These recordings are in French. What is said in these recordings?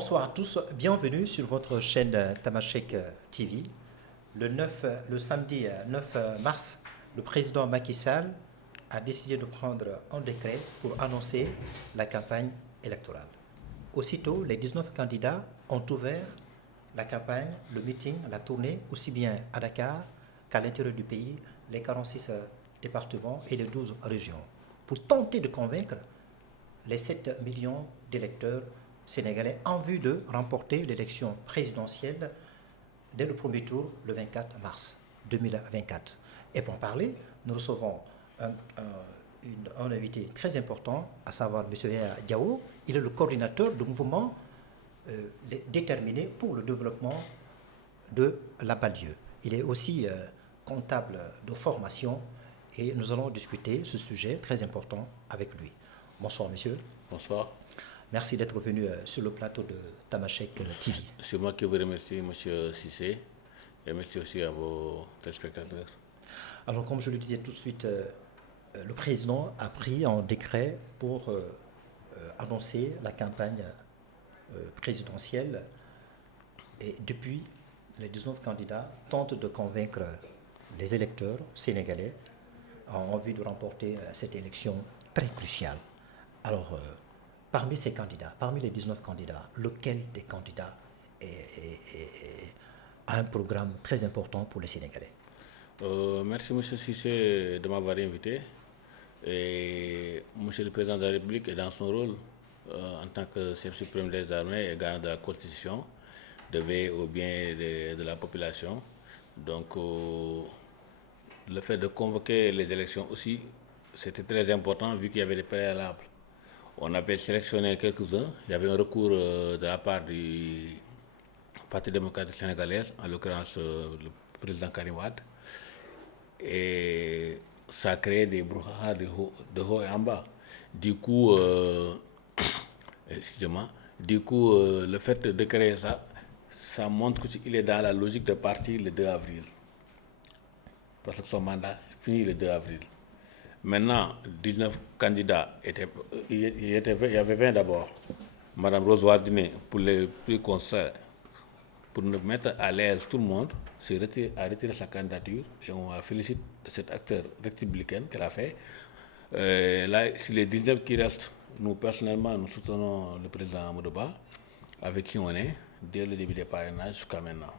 Bonsoir à tous, bienvenue sur votre chaîne Tamashek TV. Le samedi 9 mars, le président Macky Sall a décidé de prendre un décret pour annoncer la campagne électorale. Aussitôt, les 19 candidats ont ouvert la campagne, le meeting, la tournée, aussi bien à Dakar qu'à l'intérieur du pays, les 46 départements et les 12 régions, pour tenter de convaincre les 7 millions d'électeurs sénégalais en vue de remporter l'élection présidentielle dès le premier tour le 24 mars 2024. Et pour en parler, nous recevons un invité très important, à savoir M. Yaya Diao. Il est le coordinateur du mouvement déterminé pour le développement de la banlieue. Il est aussi comptable de formation et nous allons discuter ce sujet très important avec lui. Bonsoir, monsieur. Bonsoir. Merci d'être venu sur le plateau de Tamashek TV. C'est moi qui vous remercie, M. Cissé, et merci aussi à vos téléspectateurs. Alors, comme je le disais tout de suite, le président a pris un décret pour annoncer la campagne présidentielle. Et depuis, les 19 candidats tentent de convaincre les électeurs sénégalais en vue de remporter cette élection très cruciale. Alors, parmi ces candidats, parmi les 19 candidats, lequel des candidats a un programme très important pour les Sénégalais? Merci M. Cissé de m'avoir invité. Et M. le Président de la République est dans son rôle en tant que chef suprême des armées et garant de la Constitution, de veiller au bien de la population. Donc, le fait de convoquer les élections aussi, c'était très important vu qu'il y avait des préalables. On avait sélectionné quelques-uns. Il y avait un recours de la part du Parti démocratique sénégalais, en l'occurrence le président Karim Wade. Et ça a créé des brouhahas de haut et en bas. Du coup, le fait de créer ça, ça montre qu'il est dans la logique de partir le 2 avril. Parce que son mandat finit le 2 avril. Maintenant, 19 candidats, il y avait 20 d'abord. Madame Rose Wardini, pour les plus conseils, pour nous mettre à l'aise tout le monde, a retiré sa candidature et on la félicite de cet acteur républicain qu'elle a fait. Là, sur les 19 qui restent, nous personnellement, nous soutenons le président Amadou Ba, avec qui on est, dès le début des parrainages jusqu'à maintenant.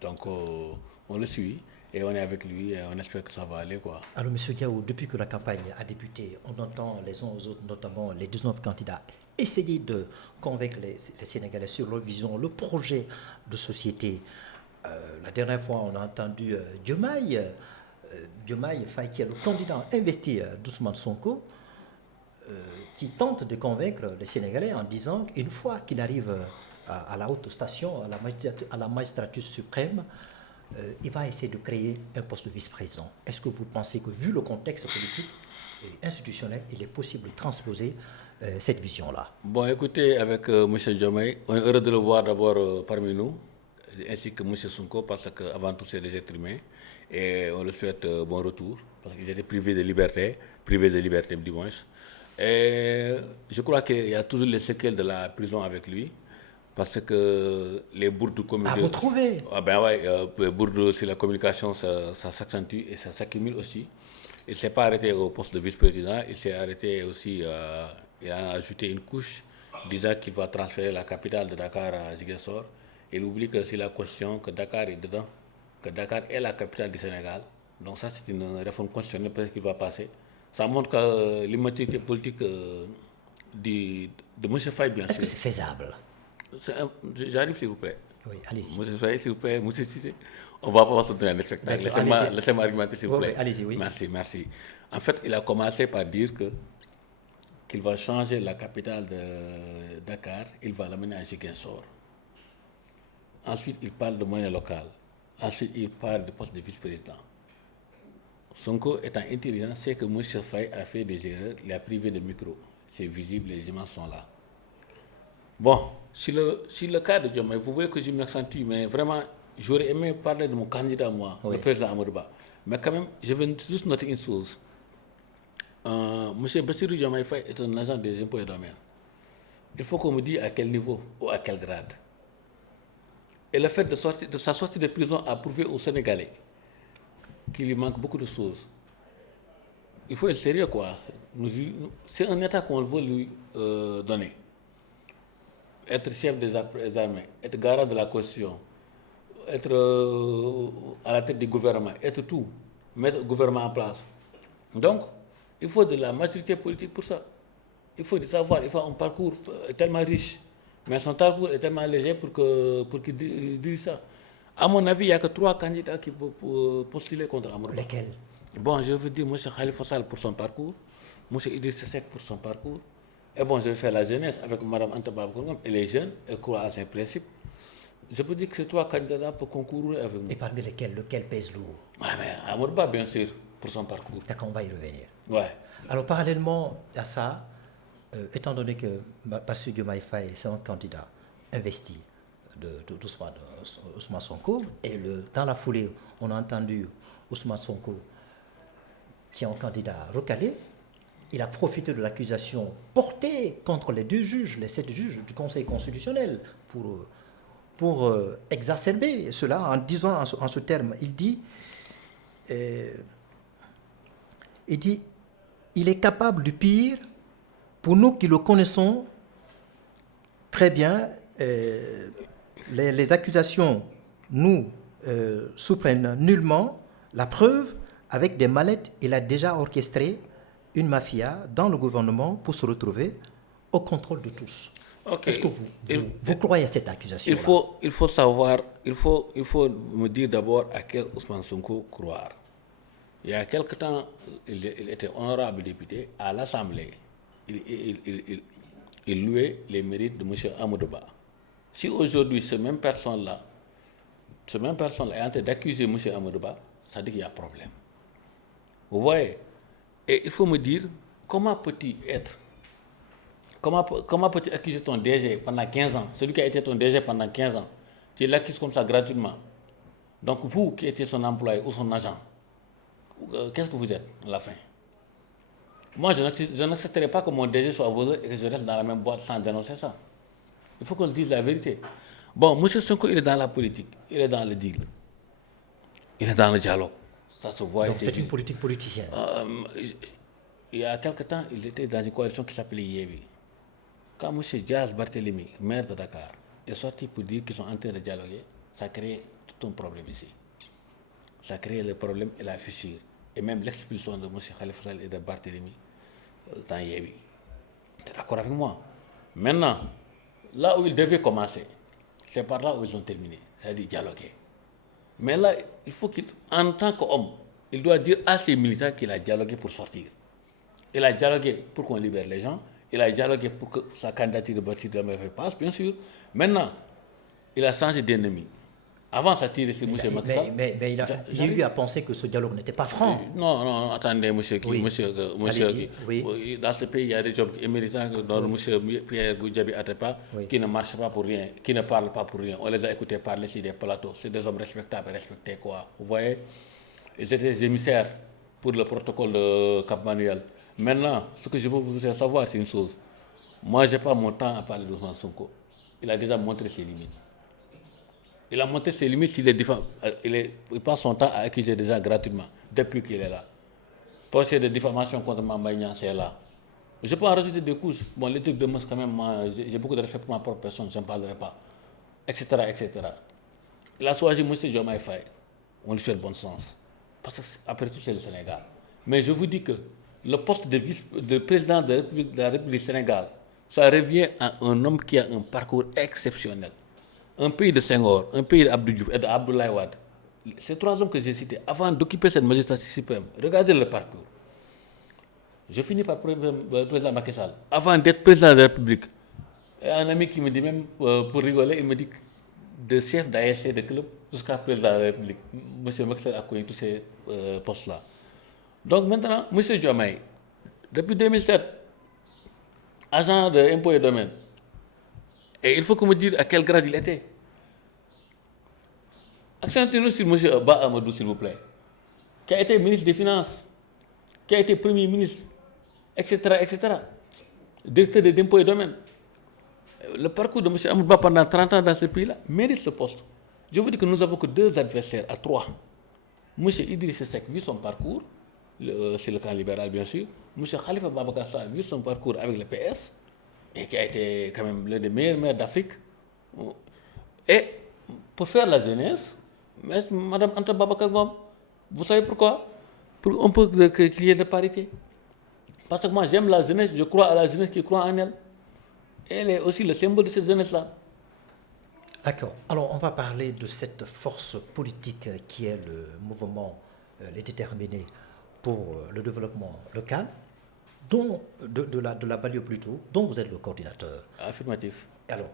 Donc, on le suit. Et on est avec lui et on espère que ça va aller, quoi. Alors, M. Diao, depuis que la campagne a débuté, on entend les uns aux autres, notamment les 19 candidats, essayer de convaincre les Sénégalais sur leur vision, le projet de société. La dernière fois, on a entendu Diomaye Faye, qui est le candidat investi d'Ousmane Sonko, qui tente de convaincre les Sénégalais en disant qu'une fois qu'il arrive à la haute station, à la magistrature suprême, il va essayer de créer un poste de vice-président. Est-ce que vous pensez que, vu le contexte politique et institutionnel, il est possible de transposer cette vision-là? Bon, écoutez, avec M. Diomaye, on est heureux de le voir d'abord parmi nous, ainsi que M. Sonko, parce qu'avant tout, c'est des êtres humains. Et on le souhaite bon retour, parce qu'ils étaient privés de liberté du moins. Et je crois qu'il y a toujours les séquelles de la prison avec lui. Parce que les bourdes communiquées. Ah, vous trouvez? Ah ben ouais, les bourdes sur la communication, ça s'accentue et ça s'accumule aussi. Il ne s'est pas arrêté au poste de vice-président, il s'est arrêté aussi, il a ajouté une couche disant qu'il va transférer la capitale de Dakar à Ziguinchor. Il oublie que c'est la question que Dakar est dedans, que Dakar est la capitale du Sénégal. Donc ça, c'est une réforme constitutionnelle peut-être qu'il va passer. Ça montre que l'immaturité politique de M. Faye, bien sûr. Est-ce que c'est faisable? J'arrive, s'il vous plaît. Oui, allez-y. Monsieur Faye, s'il vous plaît, monsieur Cissé, on ne va pas se donner un spectacle. Laissez-moi argumenter, s'il vous plaît. Oui, allez-y, oui. Merci. En fait, il a commencé par dire qu'il va changer la capitale de Dakar, il va l'amener à Ziguinchor. Ensuite, il parle de moyens locaux. Ensuite, il parle de poste de vice-président. Sonko, étant intelligent, sait que M. Faye a fait des erreurs, il a privé de micro. C'est visible, les images sont là. Bon, sur le cas de Diomaye, vous voulez que je m'accentue, mais vraiment, j'aurais aimé parler de mon candidat, moi, oui, le président Amadou Ba. Mais quand même, je vais juste noter une chose. M. Bassirou Diomaye Faye est un agent des impôts et domaines. il faut qu'on me dise à quel niveau ou à quel grade. Et le fait de sa sortie de prison a prouvé aux Sénégalais qu'il lui manque beaucoup de choses. Il faut être sérieux, quoi. C'est un État qu'on veut lui donner. Être chef des armées, être garant de la Constitution, être à la tête du gouvernement, être tout, mettre le gouvernement en place. Donc, il faut de la maturité politique pour ça. Il faut du savoir, il faut un parcours tellement riche. Mais son parcours est tellement léger pour qu'il dise ça. À mon avis, il n'y a que 3 candidats qui peuvent postuler contre Amadou Ba. Lesquels? Bon, je veux dire M. Khalifa Sall pour son parcours, M. Idriss Seck pour son parcours. Et bon, je vais faire la jeunesse avec Mme Anta Babacar et les jeunes, elles croient à ses principes. Je peux dire que ces 3 candidats peuvent concourir avec nous. Et parmi lesquels, lequel pèse lourd? Ouais, mais Amadou Ba, bien sûr, pour son parcours. D'accord, on va y revenir. Ouais. Alors, parallèlement à ça, étant donné que Bassirou Diomaye Faye, c'est un candidat investi d'Ousmane Sonko, et dans la foulée, on a entendu Ousmane Sonko, qui est un candidat recalé, il a profité de l'accusation portée contre les 2 juges, les 7 juges du Conseil constitutionnel, pour exacerber cela en disant en ce terme, il dit, il est capable du pire. Pour nous qui le connaissons très bien, les accusations nous surprennent nullement. La preuve, avec des mallettes, il a déjà orchestré une mafia dans le gouvernement pour se retrouver au contrôle de tous. Okay. Est-ce que vous croyez à cette accusation? Il faut savoir, il faut me dire d'abord à quel Ousmane Sonko croire. Il y a quelque temps, il était honorable député à l'Assemblée. Il louait les mérites de M. Amadou Ba. Si aujourd'hui, cette même personne-là est en train d'accuser M. Amadou Ba, ça dit qu'il y a un problème. Vous voyez? Et il faut me dire, comment peux-tu accuser ton DG pendant 15 ans, celui qui a été ton DG pendant 15 ans, tu l'accuses comme ça gratuitement. Donc vous qui étiez son employé ou son agent, qu'est-ce que vous êtes à la fin? Moi, je n'accepterai pas que mon DG soit volé et que je reste dans la même boîte sans dénoncer ça. Il faut qu'on dise la vérité. Bon, M. Sonko, il est dans la politique, il est dans le deal, il est dans le dialogue. Ça se voit. Donc c'est une politique politicienne. Il y a quelque temps, il était dans une coalition qui s'appelait Yévi. Quand M. Diaz Barthélémy, maire de Dakar, est sorti pour dire qu'ils sont en train de dialoguer, ça crée tout un problème ici. Ça crée le problème et la fissure. Et même l'expulsion de M. Khalifa Sall et de Barthélémy dans Yévi. Tu es d'accord avec moi? Maintenant, là où ils devaient commencer, c'est par là où ils ont terminé, c'est-à-dire dialoguer. Mais là, il faut qu'en tant qu'homme, il doit dire à ses militants qu'il a dialogué pour sortir. Il a dialogué pour qu'on libère les gens, il a dialogué pour que sa candidature de Bassirou Diomaye Faye passe, bien sûr. Maintenant, il a changé d'ennemi. Avant, ça tirait sur M. Macky Sall. Mais il lui a pensé que ce dialogue n'était pas franc. Non, attendez, monsieur qui. Oui. Dans ce pays, il y a des jobs éméritants dont M. Pierre Goudiaby Atepa qui ne marchent pas pour rien, qui ne parlent pas pour rien. On les a écoutés parler sur des plateaux. C'est des hommes respectables et respectés, quoi. Vous voyez? Ils étaient des émissaires pour le protocole de Cap Manuel. Maintenant, ce que je veux vous faire savoir, c'est une chose. Moi, je n'ai pas mon temps à parler de Ousmane Sonko. Il a déjà montré ses limites. Il a montré ses limites, il passe son temps à accuser des gens gratuitement, depuis qu'il est là. Procès de diffamation contre Mambaïnian, c'est là. Je peux en rajouter des couches. Bon, les trucs de moi, quand même, j'ai beaucoup de respect pour ma propre personne, je n'en parlerai pas. Etc. Il a choisi M. Diomaye Faye. On lui fait le bon sens. Parce qu'après tout, c'est le Sénégal. Mais je vous dis que le poste de président de la République du Sénégal, ça revient à un homme qui a un parcours exceptionnel. Un pays de Senghor, un pays d'Abdou Diouf et d'Abdoulaye Wade. Ces 3 hommes que j'ai cités, avant d'occuper cette magistrature suprême, regardez le parcours. Je finis par le président Macky Sall. Avant d'être président de la République, un ami qui me dit même, pour rigoler, il me dit de chef d'ASC de club jusqu'à président de la République. M. Macky Sall a connu tous ces postes-là. Donc maintenant, M. Diomaye, depuis 2007, agent de impôts et domaines, et il faut qu'on me dise à quel grade il était. Accentez-nous sur M. Ba Amadou, s'il vous plaît, qui a été ministre des Finances, qui a été Premier ministre, etc. Directeur des impôts et domaines. le parcours de M. Amadouba pendant 30 ans dans ce pays-là mérite ce poste. Je vous dis que nous n'avons que 2 adversaires à 3. M. Idriss Seck, vu son parcours, c'est le camp libéral bien sûr, M. Khalifa Babacar Sall, vu son parcours avec le PS, et qui a été quand même l'un des meilleurs maires d'Afrique, et pour faire la jeunesse, Mme Anta Babacar Ngom, vous savez pourquoi? Pour un peu qu'il y ait de parité. Parce que moi j'aime la jeunesse, je crois à la jeunesse qui croit en elle. Elle est aussi le symbole de cette jeunesse-là. D'accord. Alors, on va parler de cette force politique qui est le mouvement Les Déterminés pour le développement local, dont, de la banlieue plutôt, dont vous êtes le coordinateur. Affirmatif. Alors,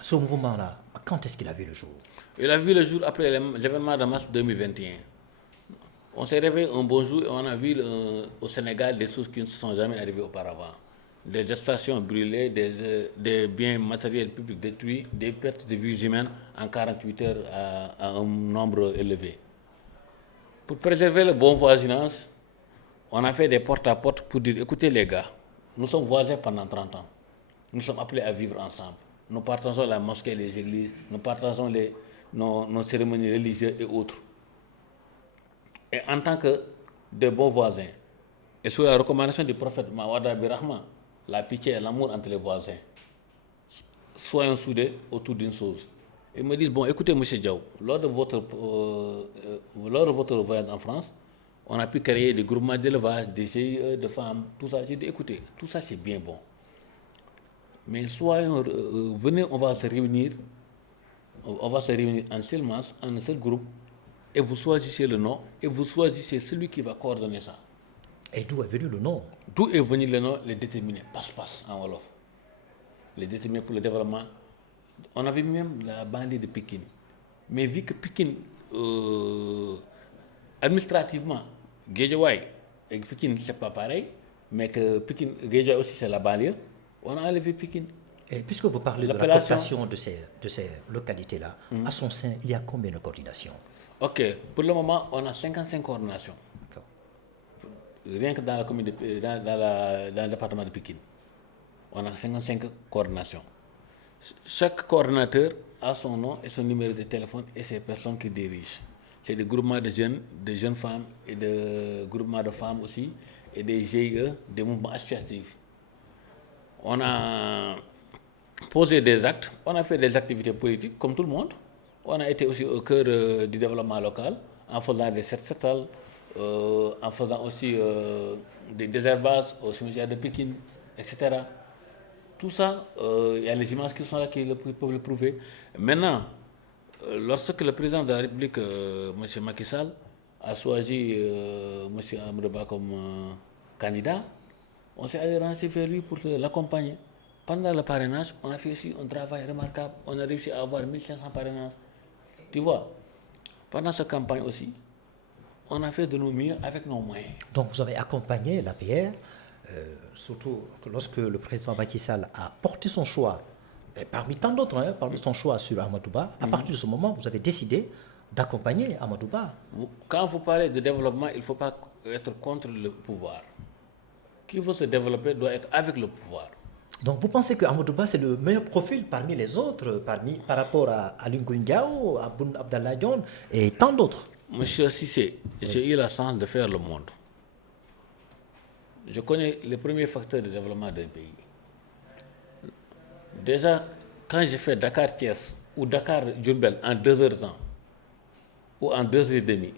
ce mouvement-là, quand est-ce qu'il a vu le jour? Il a vu le jour après l'événement de mars 2021. On s'est réveillé un bon jour et on a vu au Sénégal des choses qui ne se sont jamais arrivées auparavant. Des stations brûlées, des biens matériels publics détruits, des pertes de vies humaines en 48 heures à un nombre élevé. Pour préserver le bon voisinage, on a fait des porte-à-porte pour dire, écoutez les gars, nous sommes voisins pendant 30 ans. Nous sommes appelés à vivre ensemble. Nous partageons la mosquée, les églises, nous partageons nos cérémonies religieuses et autres. Et en tant que de bons voisins, et sous la recommandation du prophète Mawada Birahma, la pitié et l'amour entre les voisins, soyons soudés autour d'une chose. Ils me disent, bon, écoutez, M. Diaw, lors de votre voyage en France, on a pu créer des groupements d'élevage, des GIE, de femmes, tout ça. J'ai dit, écoutez, tout ça c'est bien bon. Mais venez, on va se réunir en seule masse, en un seul groupe, et vous choisissez le nom, et vous choisissez celui qui va coordonner ça. Et d'où est venu le nom? D'où est venu le nom, les déterminés, passe-passe en Wolof. Les déterminés pour le développement. On avait même la banlieue de Pékin. Mais vu que Pékin, administrativement, Guédiawaye et Pékin, c'est pas pareil, mais que Pékin, Guédiawaye aussi c'est la banlieue, on a enlevé Pékin. Et puisque vous parlez de la coopération de ces localités-là, à son sein, il y a combien de coordinations? Ok, pour le moment, on a 55 coordinations. Rien que dans la commune dans le département de Pékin, on a 55 coordinations. Chaque coordinateur a son nom et son numéro de téléphone et ses personnes qui dirigent. C'est des groupements de jeunes femmes et des groupements de femmes aussi, et des GIE, des mouvements associatifs. On a posé des actes, on a fait des activités politiques comme tout le monde. On a été aussi au cœur du développement local en faisant des set-setals, en faisant aussi des désherbages au cimetière de Pékin, etc. Tout ça, il y a les images qui sont là qui peuvent le prouver. Maintenant, lorsque le président de la République, M. Macky Sall, a choisi M. Amadouba comme candidat, on s'est allé renseigner vers lui pour l'accompagner. Pendant le parrainage, on a fait aussi un travail remarquable. On a réussi à avoir 1500 parrainages. Tu vois, pendant cette campagne aussi, on a fait de nos mieux avec nos moyens. Donc vous avez accompagné l'APR, surtout lorsque le président Macky Sall a porté son choix, et parmi tant d'autres, parmi son choix sur Amadouba, à partir de ce moment, vous avez décidé d'accompagner Amadouba. Quand vous parlez de développement, il ne faut pas être contre le pouvoir. Qui veut se développer doit être avec le pouvoir. Donc vous pensez que Amadouba c'est le meilleur profil parmi les autres, par rapport à Aly Ngouille Ndiaye, à Boun Abdallah Dionne et tant d'autres? Monsieur Cissé, j'ai eu la chance de faire le monde. Je connais les premiers facteurs de développement d'un pays. Déjà, quand j'ai fait Dakar-Thiès ou Dakar-Diourbel en 2 heures ans, ou en 2 heures et demie,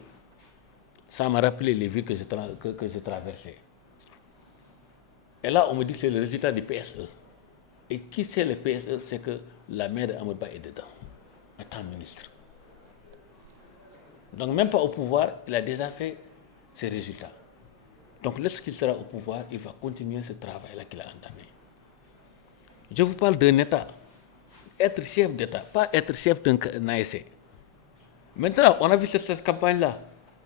ça m'a rappelé les villes que j'ai traversées. Et là, on me dit que c'est le résultat du PSE. Et qui c'est le PSE? C'est que la mère d'Amadouba est dedans, en tant que ministre. Donc même pas au pouvoir, il a déjà fait ses résultats. Donc lorsqu'il sera au pouvoir, il va continuer ce travail-là qu'il a entamé. Je vous parle d'un État. Être chef d'État, pas être chef d'un ASC. Maintenant, on a vu cette campagne-là,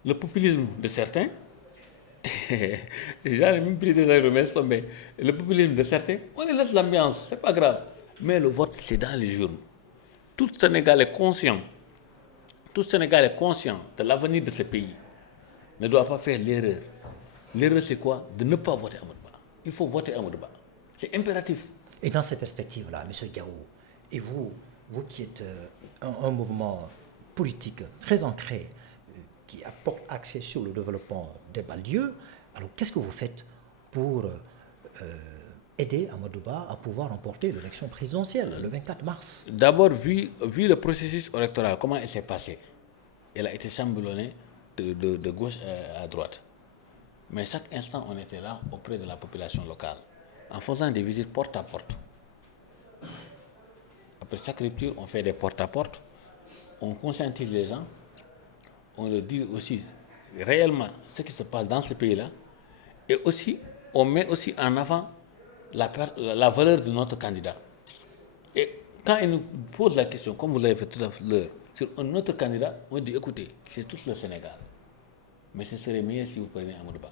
le populisme de certains. J'en ai même pris des remesses, mais le populisme de certains, on les laisse l'ambiance, c'est pas grave. Mais le vote, c'est dans les urnes. Tout Sénégal est conscient. Tout Sénégal est conscient de l'avenir de ce pays. Ne doit pas faire l'erreur. L'erreur, c'est quoi? De ne pas voter Amadouba. il faut voter Amadouba. C'est impératif. Et dans cette perspective-là, M. Gao, et vous qui êtes un mouvement politique très ancré, qui apporte accès sur le développement des banlieues, alors qu'est-ce que vous faites pour aider Amadouba à pouvoir remporter l'élection présidentielle le 24 mars? D'abord, vu le processus électoral, comment il s'est passé, il a été chamboulé de gauche à droite. Mais chaque instant, on était là auprès de la population locale, en faisant des visites porte à porte. Après chaque rupture, on fait des porte-à-porte, on conscientise les gens, on leur dit aussi réellement ce qui se passe dans ce pays-là, et aussi, on met aussi en avant la valeur de notre candidat. Et quand ils nous posent la question, comme vous l'avez fait tout à l'heure, sur un autre candidat, on dit écoutez, c'est tout le Sénégal. Mais ce serait mieux si vous prenez Amadouba.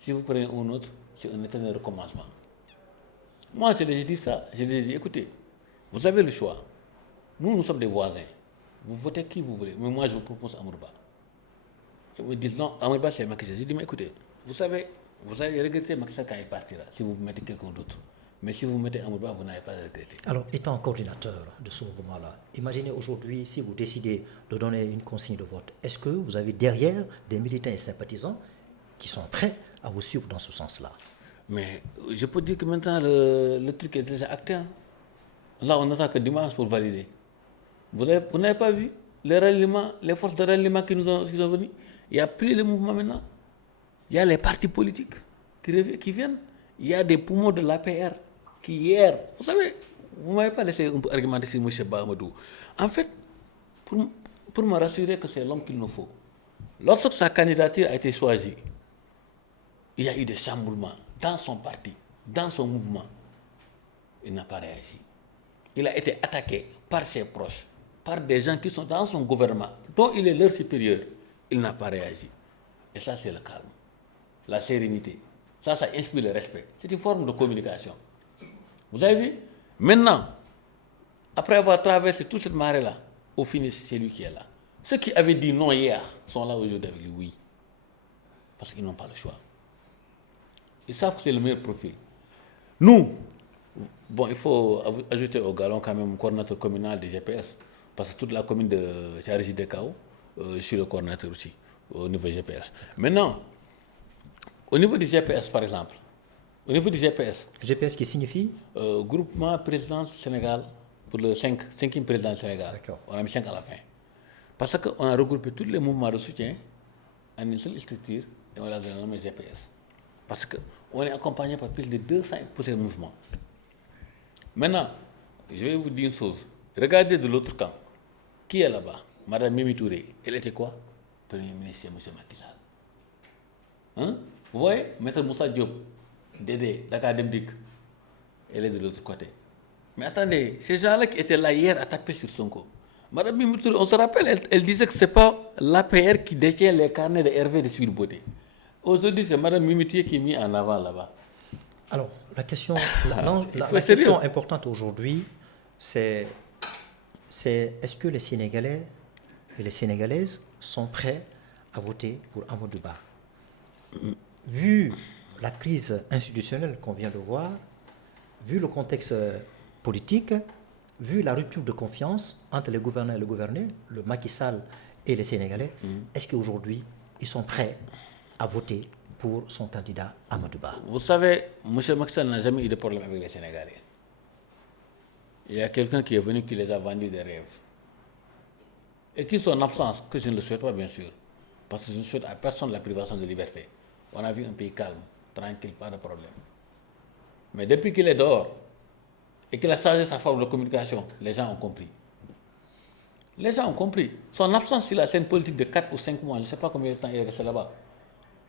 Si vous prenez un autre, c'est un éternel recommencement. Moi, je les ai dit ça, je les ai dit écoutez, vous avez le choix. Nous sommes des voisins. Vous votez qui vous voulez. Mais moi, je vous propose Amadouba. Ils me disent non, Amadouba, c'est Macky Sall. Je dis mais écoutez, vous allez regretter Macky Sall quand il partira, si vous mettez quelqu'un d'autre. Mais si vous mettez Amadouba, vous n'allez pas le regretter. Alors, étant coordinateur de ce mouvement-là, imaginez aujourd'hui, si vous décidez de donner une consigne de vote, est-ce que vous avez derrière des militants et sympathisants qui sont prêts à vous suivre dans ce sens-là? Mais je peux dire que maintenant, le truc est déjà acté. Hein. Là, on attend que dimanche pour valider. Vous n'avez pas vu les ralliements, les forces de ralliement qui sont venues? Il n'y a plus le mouvement maintenant. Il y a les partis politiques qui viennent. Il y a des poumons de l'APR qui hier, vous savez, vous ne m'avez pas laissé argumenter sur M. Bahamadou. En fait, pour me rassurer que c'est l'homme qu'il nous faut, lorsque sa candidature a été choisie, il y a eu des chamboulements dans son parti, dans son mouvement. Il n'a pas réagi. Il a été attaqué par ses proches, par des gens qui sont dans son gouvernement, dont il est leur supérieur. Il n'a pas réagi. Et ça, c'est le calme, la sérénité. Ça inspire le respect. C'est une forme de communication. Vous avez vu? Maintenant, après avoir traversé toute cette marée-là, au finish, c'est lui qui est là. Ceux qui avaient dit non hier sont là aujourd'hui avec lui, oui. Parce qu'ils n'ont pas le choix. Ils savent que c'est le meilleur profil. Nous, bon, il faut ajouter au galon quand même un coordinateur communal des GPS, parce que toute la commune de Charigi-Dekao, je suis le coordinateur aussi, au niveau GPS. Maintenant, au niveau du GPS, par exemple, au niveau du GPS... GPS qui signifie Groupement Président Sénégal, pour le 5e président du Sénégal. D'accord. On a mis 5 à la fin. Parce qu'on a regroupé tous les mouvements de soutien en une seule structure et on les a nommés GPS. Parce qu'on est accompagné par plus de 200 pour ces mouvements. Maintenant, je vais vous dire une chose. Regardez de l'autre camp. Qui est là-bas? Madame Mimi Touré. Elle était quoi? Premier ministre, M. Macky Sall. Hein? Vous voyez? Maître Moussa Diop, Dédé, Dakar Demdik, elle est de l'autre côté. Mais attendez, ces gens-là qui étaient là hier à taper sur Sonko. Madame Mimi Touré, on se rappelle, elle disait que ce n'est pas l'APR qui détient les carnets de Hervé de Civil Beauté. Aujourd'hui, c'est Madame Mimi Touré qui est mise en avant là-bas. Alors, la question importante aujourd'hui, c'est est-ce que les Sénégalais et les Sénégalaises sont prêts à voter pour Amadouba? Vu la crise institutionnelle qu'on vient de voir, vu le contexte politique, vu la rupture de confiance entre les gouvernants et le gouverné, le Macky Sall et les Sénégalais, est-ce qu'aujourd'hui, ils sont prêts à voter pour son candidat Amadouba? Vous savez, M. Macky Sall n'a jamais eu de problème avec les Sénégalais. Il y a quelqu'un qui est venu qui les a vendus des rêves. Et qui son absence, que je ne le souhaite pas bien sûr, parce que je ne souhaite à personne la privation de liberté. On a vu un pays calme, tranquille, pas de problème. Mais depuis qu'il est dehors et qu'il a changé sa forme de communication, les gens ont compris. Les gens ont compris. Son absence sur la scène politique de 4 ou 5 mois, je ne sais pas combien de temps il est resté là-bas.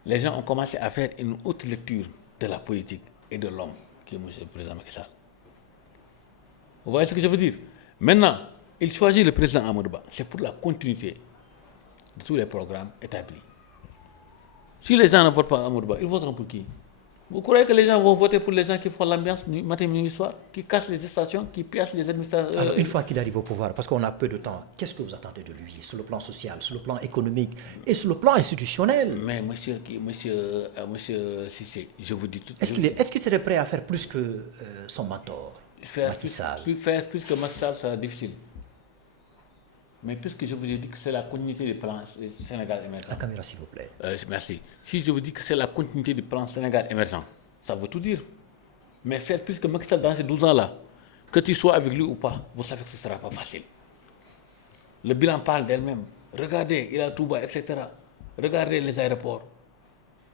Les gens ont commencé à faire une autre lecture de la politique et de l'homme qui est M. le président Macky Sall. Vous voyez ce que je veux dire? Maintenant, il choisit le président Amadouba. C'est pour la continuité de tous les programmes établis. Si les gens ne votent pas Amadouba, ils voteront pour qui? Vous croyez que les gens vont voter pour les gens qui font l'ambiance matin, midi, soir, qui cassent les stations, qui piècent les administrations? Alors, une fois qu'il arrive au pouvoir, parce qu'on a peu de temps, qu'est-ce que vous attendez de lui sur le plan social, sur le plan économique et sur le plan institutionnel? Mais monsieur Cissé, je vous dis tout. Est-ce qu'il serait prêt à faire plus que son mentor, Macky Sall? Faire plus que Macky Sall sera difficile. Mais puisque je vous ai dit que c'est la continuité du plan Sénégal émergent. La caméra, s'il vous plaît. Merci. Si je vous dis que c'est la continuité du plan Sénégal émergent, ça veut tout dire. Mais faire plus que Macky Sall dans ces 12 ans-là, que tu sois avec lui ou pas, vous savez que ce ne sera pas facile. Le bilan parle d'elle-même. Regardez, il a Touba, etc. Regardez les aéroports.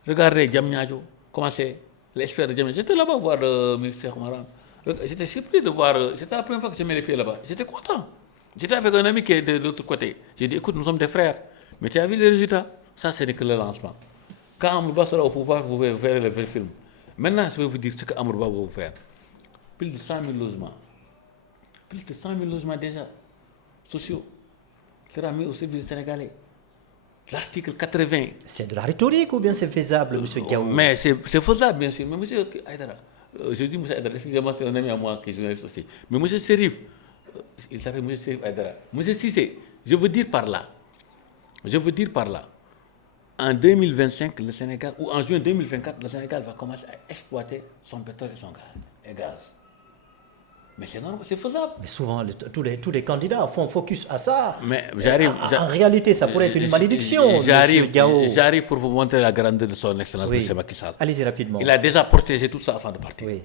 Regardez Diamniadio, comment c'est, l'expert de Diamniadio. J'étais là-bas voir le ministère Maran. J'étais surpris de voir, c'était la première fois que je mets les pieds là-bas. J'étais content. J'étais avec un ami qui est de l'autre côté. J'ai dit, écoute, nous sommes des frères. Mais tu as vu les résultats? Ça, ce n'est que le lancement. Quand Amourba sera au pouvoir, vous verrez le vrai film. Maintenant, je vais vous dire ce que Amourba va vous faire. Plus de 100 000 logements. Plus de 100 000 logements déjà sociaux sera mis au service des Sénégalais. L'article 80. C'est de la rhétorique ou bien c'est faisable, M. Gaou? Mais c'est faisable, bien sûr. Mais M. Aïdara, je dis M. Aïdara, excusez-moi, c'est un ami à moi qui est journaliste aussi. Mais M. Serif, il s'appelle M. Serif Aïdara. M. Cissé, je veux dire par là, en 2025, le Sénégal, ou en juin 2024, le Sénégal va commencer à exploiter son pétrole et son gaz. Mais c'est normal, c'est faisable. Mais souvent, tous les candidats font focus à ça. Mais j'arrive. En réalité, ça pourrait être une malédiction. J'arrive pour vous montrer la grandeur de son excellence, oui. M. Macky Sall. Allez-y rapidement. Il a déjà protégé tout ça avant de partir. Oui.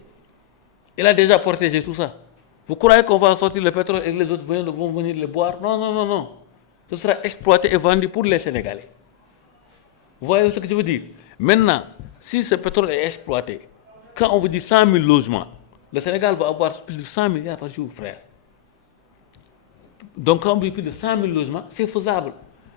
Il a déjà protégé tout ça. Vous croyez qu'on va sortir le pétrole et que les autres vont venir le boire? Non, non, non, non. Ce sera exploité et vendu pour les Sénégalais. Vous voyez ce que je veux dire? Maintenant, si ce pétrole est exploité, quand on vous dit 100 000 logements, le Sénégal va avoir plus de 100 milliards par jour, frère. Donc, quand on dit plus de 100 000 logements, c'est faisable.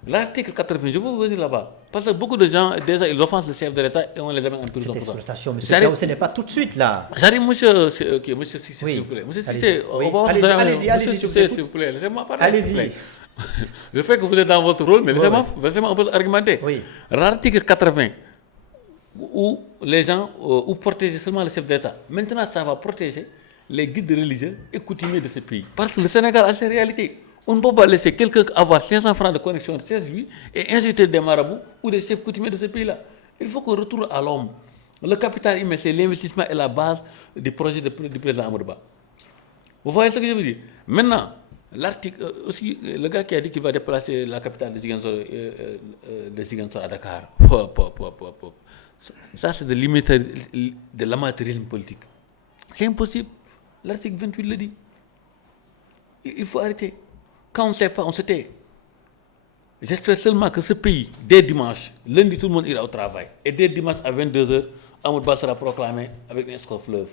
L'article 80, je veux venir là-bas. Parce que beaucoup de gens, déjà, ils offensent le chef de l'État et on les amène en prison. Cette exploitation, monsieur Gaou, ce n'est pas tout de suite, là. J'arrive, monsieur Cissé, s'il vous plaît. Monsieur Cissé, on va allez-y, s'il vous plaît. Laissez-moi parler. Allez-y. Je sais que vous êtes dans votre rôle, mais laissez-moi un peu argumenter. Oui. L'article 80, où les gens, où protéger seulement le chef d'État. Maintenant, ça va protéger les guides religieux et coutumiers de ce pays. Parce que le Sénégal a ses réalités. On ne peut pas laisser quelqu'un avoir 500 francs de connexion de 16 lui et inciter des marabouts ou des chefs coutumiers de ce pays-là. Il faut qu'on retourne à l'homme. Le capital humain, c'est l'investissement et la base du projet du président Amourba. Vous voyez ce que je veux dire? Maintenant, l'article, aussi, le gars qui a dit qu'il va déplacer la capitale de Ziguinchor à Dakar. Ça, c'est de l'amateurisme politique. C'est impossible. L'article 28 le dit. Il faut arrêter. Quand on ne sait pas, on se tait. J'espère seulement que ce pays, dès dimanche, lundi, tout le monde ira au travail. Et dès dimanche à 22h, Amourba sera proclamé avec une escorte fleuve.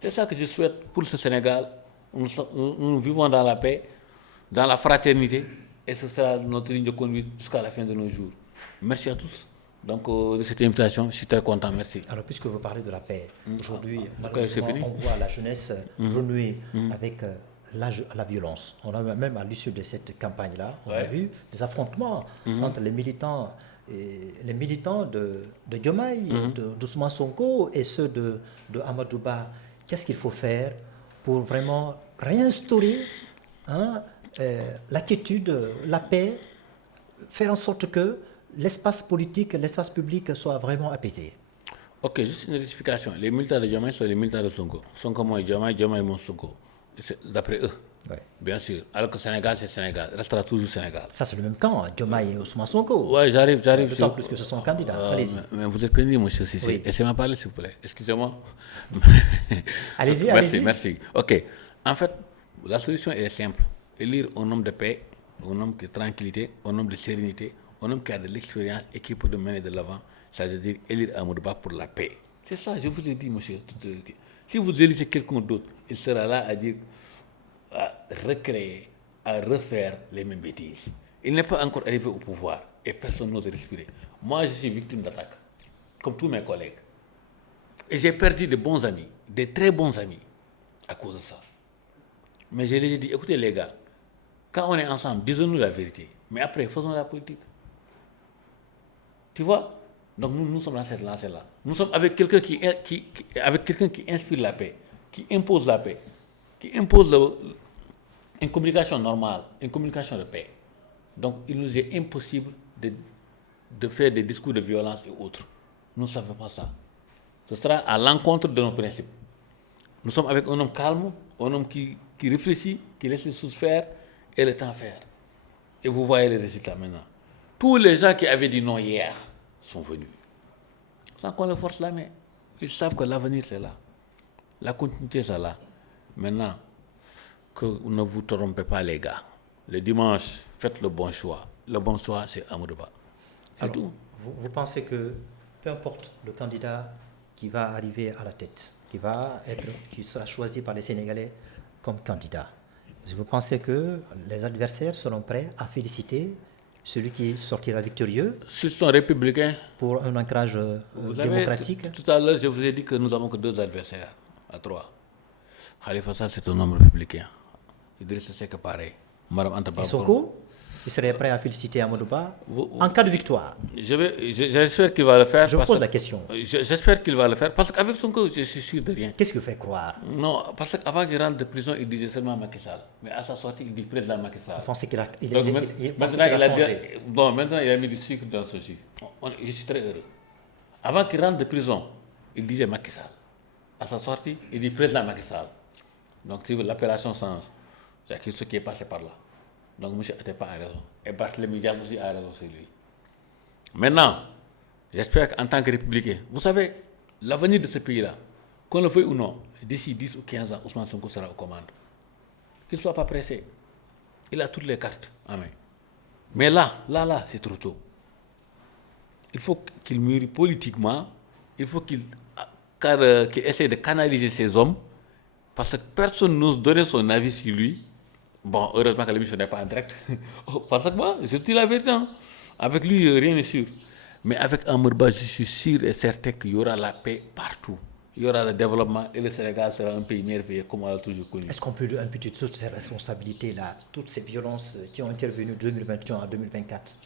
C'est ça que je souhaite pour ce Sénégal. Nous vivons dans la paix, dans la fraternité, et ce sera notre ligne de conduite jusqu'à la fin de nos jours. Merci à tous. Donc, de cette invitation, je suis très content. Merci. Alors, puisque vous parlez de la paix, aujourd'hui, malheureusement, on voit la jeunesse renouer avec la violence. On a même à l'issue de cette campagne-là, on a vu des affrontements entre les militants de Diomaye, d'Ousmane Sonko et ceux de Amadouba. Qu'est-ce qu'il faut faire pour vraiment réinstaurer la quiétude, la paix, faire en sorte que l'espace politique, l'espace public soit vraiment apaisé? Ok, juste une rectification. Les militaires de Diomaye sont les militaires de Sonko. Sonko moi Diomaye, Diomaye mon Sonko. D'après eux. Ouais. Bien sûr. Alors que Sénégal, c'est Sénégal. Restera toujours Sénégal. Ça, c'est le même camp, Diomaye et Ousmane Sonko. Oui, j'arrive. D'autant plus que ce sont candidats. Allez-y. Mais vous êtes pénible, monsieur Cissé. Oui. Laissez-moi parler, s'il vous plaît. Excusez-moi. Allez-y. Merci. Ok. En fait, la solution est simple. Élire un homme de paix, un homme de tranquillité, un homme de sérénité, un homme qui a de l'expérience et qui peut de mener de l'avant. C'est-à-dire élire Amourba pour la paix. C'est ça, je vous ai dit, monsieur. Si vous élisez quelqu'un d'autre, il sera là à dire, à recréer, à refaire les mêmes bêtises. Il n'est pas encore arrivé au pouvoir et personne n'ose respirer. Moi, je suis victime d'attaque, comme tous mes collègues. Et j'ai perdu de bons amis, de très bons amis, à cause de ça. Mais je leur ai dit, écoutez les gars, quand on est ensemble, disons-nous la vérité. Mais après, faisons la politique. Tu vois? Donc nous sommes dans cette lancée-là. Nous sommes avec quelqu'un avec quelqu'un qui inspire la paix, qui impose la paix, qui impose une communication normale, une communication de paix. Donc il nous est impossible de faire des discours de violence et autres. Nous ne savons pas ça. Ce sera à l'encontre de nos principes. Nous sommes avec un homme calme, un homme qui réfléchit, qui laisse les choses faire et le temps faire. Et vous voyez les résultats maintenant. Tous les gens qui avaient dit non hier sont venus. Sans qu'on leur force la main. Ils savent que l'avenir c'est là. La continuité c'est là. Maintenant, que ne vous trompez pas les gars. Le dimanche, faites le bon choix. Le bon choix, c'est Amadou Ba. C'est tout. Vous pensez que peu importe le candidat qui va arriver à la tête, qui sera choisi par les Sénégalais comme candidat, vous pensez que les adversaires seront prêts à féliciter celui qui sortira victorieux? S'ils sont républicains, pour un ancrage démocratique. Tout à l'heure, je vous ai dit que nous n'avons que 2 adversaires, à 3. Khalifa Sall, c'est un homme républicain. Idrissa Seck, pareil. Madame Anta Babacar. Et Sonko, il serait prêt à féliciter Amadou Ba en cas de victoire? J'espère qu'il va le faire. Je pose la question. J'espère qu'il va le faire parce qu'avec Sonko, je suis sûr de rien. Qu'est-ce qui vous fait croire? Non, parce qu'avant qu'il rentre de prison, il disait seulement Macky Sall. Mais à sa sortie, il dit président Macky Sall. Vous pensez qu'il a changé. Bon, maintenant, il a mis du sucre dans ce jus. Je suis très heureux. Avant qu'il rentre de prison, il disait Macky Sall. À sa sortie, il dit président Macky Sall. Donc, si l'appellation change, c'est ce qui est passé par là. Donc, monsieur n'était pas à raison. Et Barthélémy Dias aussi a raison, c'est lui. Maintenant, j'espère qu'en tant que républicain, vous savez, l'avenir de ce pays-là, qu'on le veuille ou non, d'ici 10 ou 15 ans, Ousmane Sonko sera aux commandes. Qu'il ne soit pas pressé. Il a toutes les cartes en main. Mais là, c'est trop tôt. Il faut qu'il mûrit politiquement, il faut qu'il essaie de canaliser ses hommes, parce que personne n'ose donner son avis sur lui. Bon, heureusement que l'émission n'est pas en direct. Parce que moi, je dis la vérité. Avec lui, rien n'est sûr. Mais avec Amadou Ba, je suis sûr et certain qu'il y aura la paix partout. Il y aura le développement et le Sénégal sera un pays merveilleux comme on l'a toujours connu. Est-ce qu'on peut lui imputer toutes ces responsabilités-là, toutes ces violences qui ont intervenu de 2021 à 2024?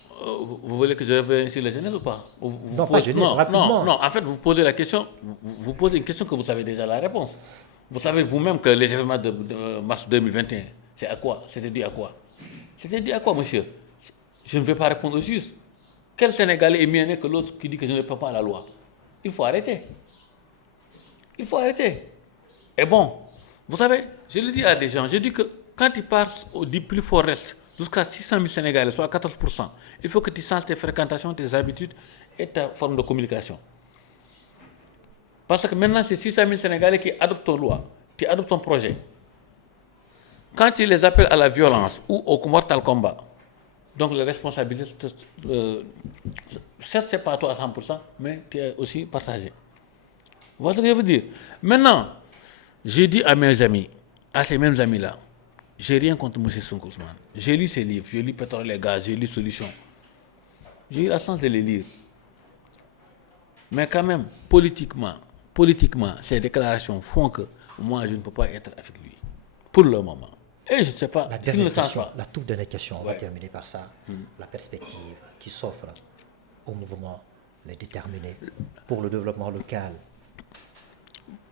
Vous voulez que je revienne sur la jeunesse ou pas? Non, pas jeunesse, rapidement. Non, en fait, vous posez la question, vous posez une question que vous savez déjà la réponse. Vous savez vous-même que les événements de mars 2021, c'est à quoi? C'était dû à quoi? C'était dû à quoi, monsieur? Je ne vais pas répondre au juste. Quel Sénégalais est mieux né que l'autre qui dit que je ne réponds pas à la loi? Il faut arrêter. Il faut arrêter. Et bon, vous savez, je le dis à des gens, je dis que quand ils partent du plus fort reste, jusqu'à 600 000 Sénégalais, soit 14%, il faut que tu changes tes fréquentations, tes habitudes et ta forme de communication. Parce que maintenant, c'est 600 000 Sénégalais qui adoptent ton loi, qui adoptent ton projet. Quand tu les appelles à la violence ou au mortal combat, donc la responsabilité, certes, ce n'est pas toi à 100%, mais tu es aussi partagé. Vous voyez ce que je veux dire? Maintenant, j'ai dit à mes amis, à ces mêmes amis-là, j'ai rien contre M. Sonko Ousmane. J'ai lu ses livres, j'ai lu Pétrole et Gaz, j'ai lu Solutions. J'ai eu la chance de les lire. Mais quand même, politiquement, ces déclarations font que moi, je ne peux pas être avec lui. Pour le moment. Et je ne sais pas, la toute dernière question, on va terminer par ça. La perspective qui s'offre au mouvement, les déterminés pour le développement local.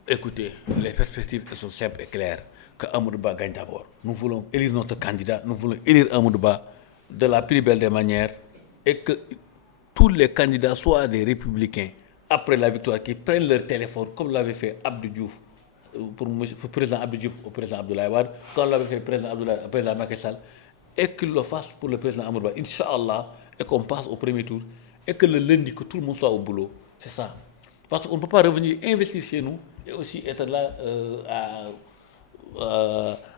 Écoutez, les perspectives sont simples et claires. Que Amadou Ba gagne d'abord. Nous voulons élire notre candidat, nous voulons élire Amadou Ba de la plus belle des manières et que tous les candidats soient des républicains après la victoire, qui prennent leur téléphone comme l'avait fait Abdou Diouf pour le président Abdou Diouf au président Abdoulaye Wade, comme l'avait fait le président Macky Sall, et qu'il le fasse pour le président Amadou Ba, Inch'Allah, et qu'on passe au premier tour, et que le lundi, que tout le monde soit au boulot. C'est ça. Parce qu'on ne peut pas revenir investir chez nous et aussi être là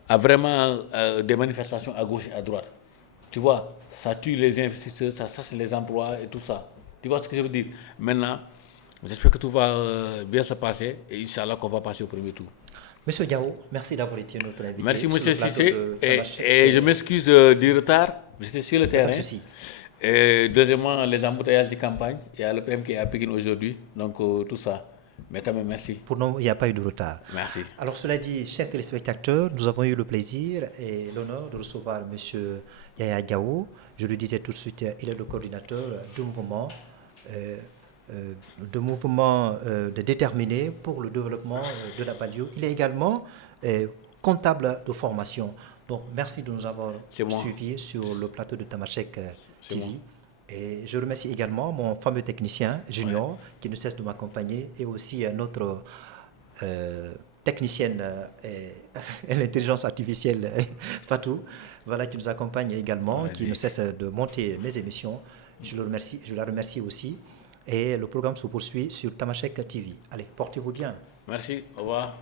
à vraiment des manifestations à gauche et à droite. Tu vois, ça tue les investisseurs, ça chasse les emplois et tout ça. Tu vois ce que je veux dire? Maintenant, j'espère que tout va bien se passer et Inch'Allah qu'on va passer au premier tour. Monsieur Diao, merci d'avoir été notre invité. Merci Monsieur Cissé et je m'excuse du retard, j'étais sur le terrain. Et deuxièmement, les embouteillages de campagne, il y a le PM qui est à Pékin aujourd'hui, donc tout ça. Mais quand même, merci. Pour nous, il n'y a pas eu de retard. Merci. Alors, cela dit, chers téléspectateurs, nous avons eu le plaisir et l'honneur de recevoir M. Yaya Diao. Je le disais tout de suite, il est le coordinateur du mouvement de mouvement déterminé pour le développement de la banlieue. Il est également comptable de formation. Donc, merci de nous avoir suivis sur le plateau de Tamashek TV. Et je remercie également mon fameux technicien Junior qui ne cesse de m'accompagner et aussi notre technicienne et l'intelligence artificielle Fatou, voilà, qui nous accompagne également, qui ne cesse de monter mes émissions. Je la remercie aussi. Et le programme se poursuit sur Tamashek TV. Allez, portez-vous bien. Merci, au revoir.